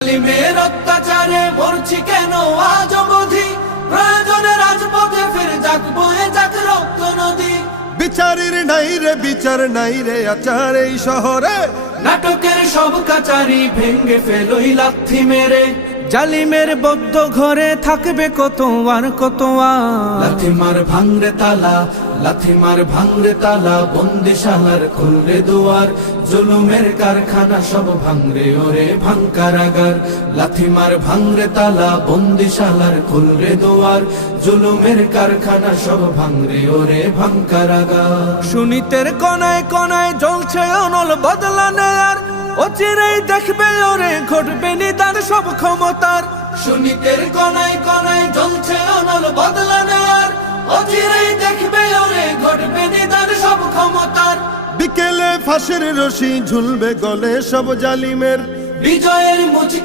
জালিমের অত্যাচারে মরছি কেন আজ অবধি, প্রয়োজনে রাজপথে ফির জাগবো এ যাক রক্ত নদী। বিচারের নাই রে বিচার নাই রে আচার এই শহরে, নাটকের সব কাচারি ভেঙ্গে ফেলোই লাথি মেরে। জালিমের বদ্ধ ঘরে থাকবে কত আর কত আর। লাথি মার ভাঙরে তালা, লাথি মার ভাঙরে তালা, বন্দিশালার খুলরে দুয়ার। জুলুমের কারখানা সব ভাঙরে ওরে ভাঙ কারাগার। লাথি মার ভাঙরে তালা, বন্দিশালার খুলরে দুয়ার। জুলুমের কারখানা সব ভাঙরে ওরে ভাঙ কারাগার। সুনীতের কোনায় কোনায় জ্বলছে অনল বদলা নেয়ার, অচিরেই দেখবে ওরে ঘটবে নিদান সব ক্ষমতার। সুনীতের কোনায় কোনায় জ্বলছে অনল বদলা নেয়ার, অচিরেই দেখবে ওরে ঘটবে নিদান সব ক্ষমতার। বিকেলে ফাঁসের রশি ঝুলবে গলে সব জালিমের, বিজয়ের মুচকি